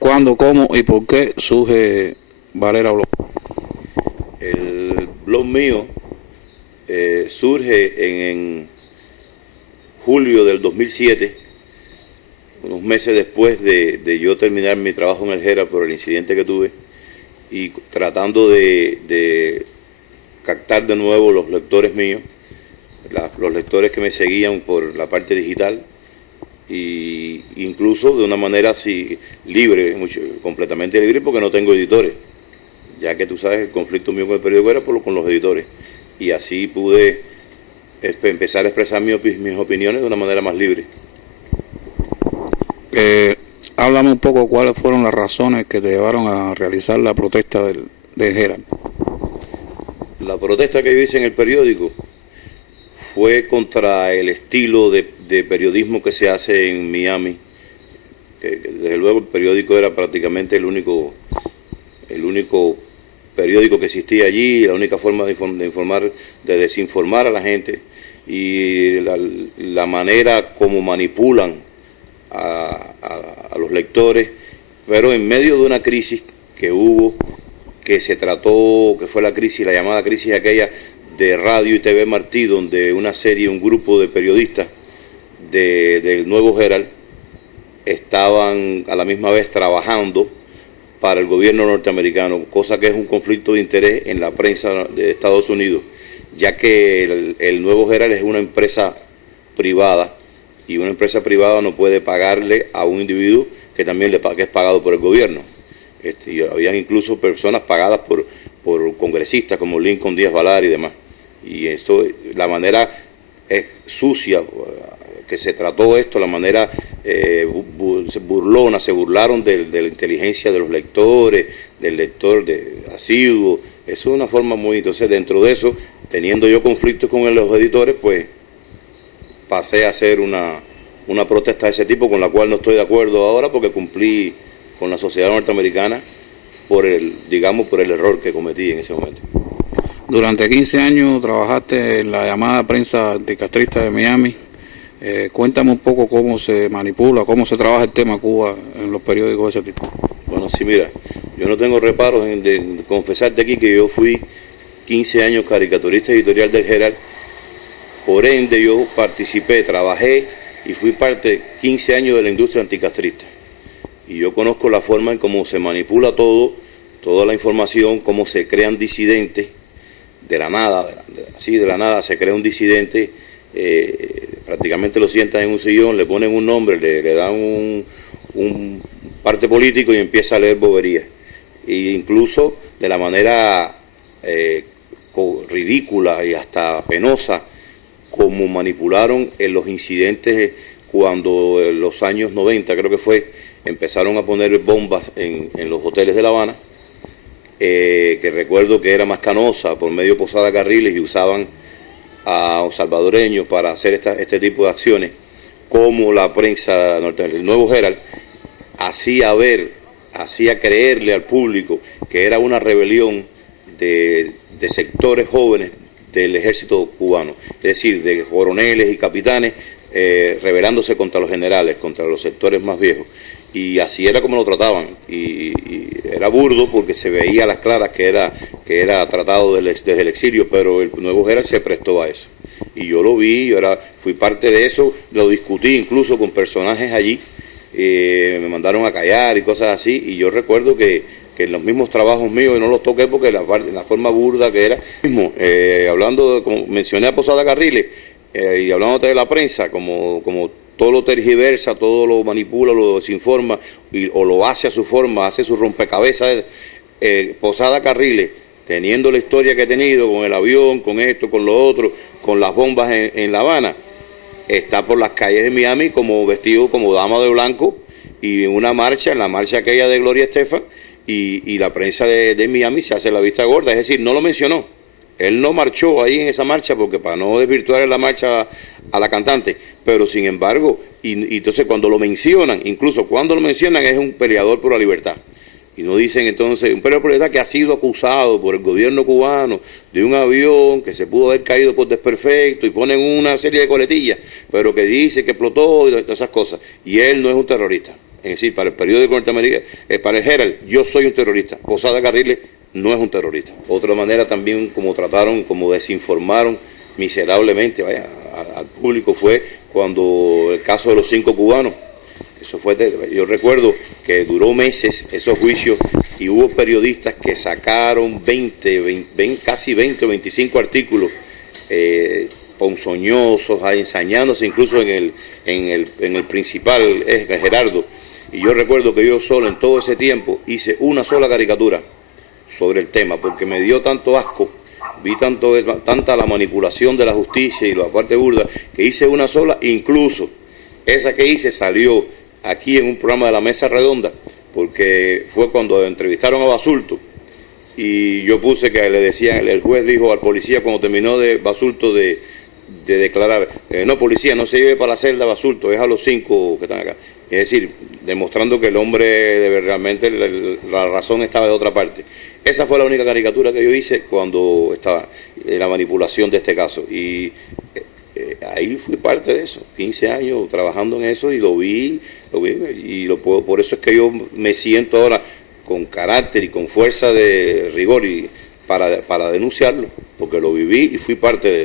¿Cuándo, cómo y por qué surge Valera Blog? El blog mío surge en julio del 2007, unos meses después de yo terminar mi trabajo en el Herald por el incidente que tuve, y tratando de captar de nuevo los lectores míos, los lectores que me seguían por la parte digital, y incluso de una manera así libre, completamente libre, porque no tengo editores, ya que tú sabes el conflicto mío con el periódico era con los editores, y así pude empezar a expresar mis opiniones de una manera más libre. Háblame un poco cuáles fueron las razones que te llevaron a realizar la protesta del Herald. La protesta que yo hice en el periódico fue contra el estilo de periodismo que se hace en Miami. Desde luego el periódico era prácticamente el único periódico que existía allí, la única forma de informar, de desinformar a la gente, y la manera como manipulan a los lectores, pero en medio de una crisis que hubo, que se trató, que fue la llamada crisis aquella de Radio y TV Martí, donde un grupo de periodistas del Nuevo Herald estaban a la misma vez trabajando para el gobierno norteamericano, cosa que es un conflicto de interés en la prensa de Estados Unidos, ya que el Nuevo Herald es una empresa privada, y una empresa privada no puede pagarle a un individuo que también que es pagado por el gobierno. Y habían incluso personas pagadas por congresistas como Lincoln Díaz Balart y demás. Y esto, la manera sucia que se trató esto, la manera burlona, se burlaron de la inteligencia de los lectores, del lector asiduo. Eso es una forma muy... Entonces, dentro de eso, teniendo yo conflictos con los editores, pues pasé a hacer una protesta de ese tipo, con la cual no estoy de acuerdo ahora, porque cumplí con la sociedad norteamericana por el error que cometí en ese momento. Durante 15 años trabajaste en la llamada prensa anticastrista de Miami. Cuéntame un poco cómo se manipula, cómo se trabaja el tema Cuba en los periódicos de ese tipo. Bueno, sí, mira, yo no tengo reparos en confesarte aquí que yo fui 15 años caricaturista editorial del Herald. Por ende, yo participé, trabajé y fui parte 15 años de la industria anticastrista. Y yo conozco la forma en cómo se manipula toda la información, cómo se crean disidentes de la nada, así de la nada se crea un disidente, prácticamente lo sientan en un sillón, le ponen un nombre, le dan un parte político y empieza a leer boberías. E incluso de la manera ridícula y hasta penosa, como manipularon en los incidentes cuando en los años 90, creo que fue, empezaron a poner bombas en los hoteles de La Habana, que recuerdo que era más canosa por medio de Posada Carriles, y usaban a salvadoreños para hacer este tipo de acciones, como la prensa norteamericana, el Nuevo Herald, hacía creerle al público que era una rebelión de sectores jóvenes del ejército cubano, es decir, de coroneles y capitanes rebelándose contra los generales, contra los sectores más viejos. Y así era como lo trataban, y era burdo porque se veía a las claras que era tratado desde el exilio, pero el Nuevo Herald se prestó a eso. Y yo lo vi, fui parte de eso, lo discutí incluso con personajes allí, me mandaron a callar y cosas así, y yo recuerdo que en los mismos trabajos míos, y no los toqué porque la forma burda que era, hablando, como mencioné a Posada Carriles, y hablándote de la prensa, como todo lo tergiversa, todo lo manipula, lo desinforma, o lo hace a su forma, hace su rompecabezas. Posada Carriles, teniendo la historia que he tenido con el avión, con esto, con lo otro, con las bombas en La Habana, está por las calles de Miami como vestido como dama de blanco, y en una marcha, en la marcha aquella de Gloria Estefan, y la prensa de Miami se hace la vista gorda, es decir, no lo mencionó. Él no marchó ahí en esa marcha porque para no desvirtuar la marcha a la cantante, pero sin embargo, y entonces cuando lo mencionan, incluso cuando lo mencionan, es un peleador por la libertad. Y no dicen entonces, un peleador por la libertad que ha sido acusado por el gobierno cubano de un avión que se pudo haber caído por desperfecto, y ponen una serie de coletillas, pero que dice que explotó y todas esas cosas. Y él no es un terrorista. es decir, para el periódico norteamericano, para el Herald, yo soy un terrorista. Posada Carriles no es un terrorista. Otra manera también como trataron, como desinformaron miserablemente, vaya, al público fue cuando el caso de los 5 cubanos. Eso fue, yo recuerdo que duró meses esos juicios y hubo periodistas que sacaron casi 20 o 25 artículos ponzoñosos, ensañándose incluso en el principal, Gerardo. Y yo recuerdo que yo solo en todo ese tiempo hice una sola caricatura sobre el tema, porque me dio tanto asco, vi tanta la manipulación de la justicia y la parte burda, que hice una sola, incluso esa que hice salió aquí en un programa de La Mesa Redonda, porque fue cuando entrevistaron a Basulto, y yo puse que le decían, el juez dijo al policía cuando terminó de Basulto de declarar, no policía, no se lleve para la celda Basulto, es a los 5 que están acá. Es decir, demostrando que el hombre realmente la razón estaba de otra parte. Esa fue la única caricatura que yo hice cuando estaba la manipulación de este caso. Y ahí fui parte de eso, 15 años trabajando en eso y lo vi y lo puedo, por eso es que yo me siento ahora con carácter y con fuerza de rigor y para denunciarlo, porque lo viví y fui parte de eso.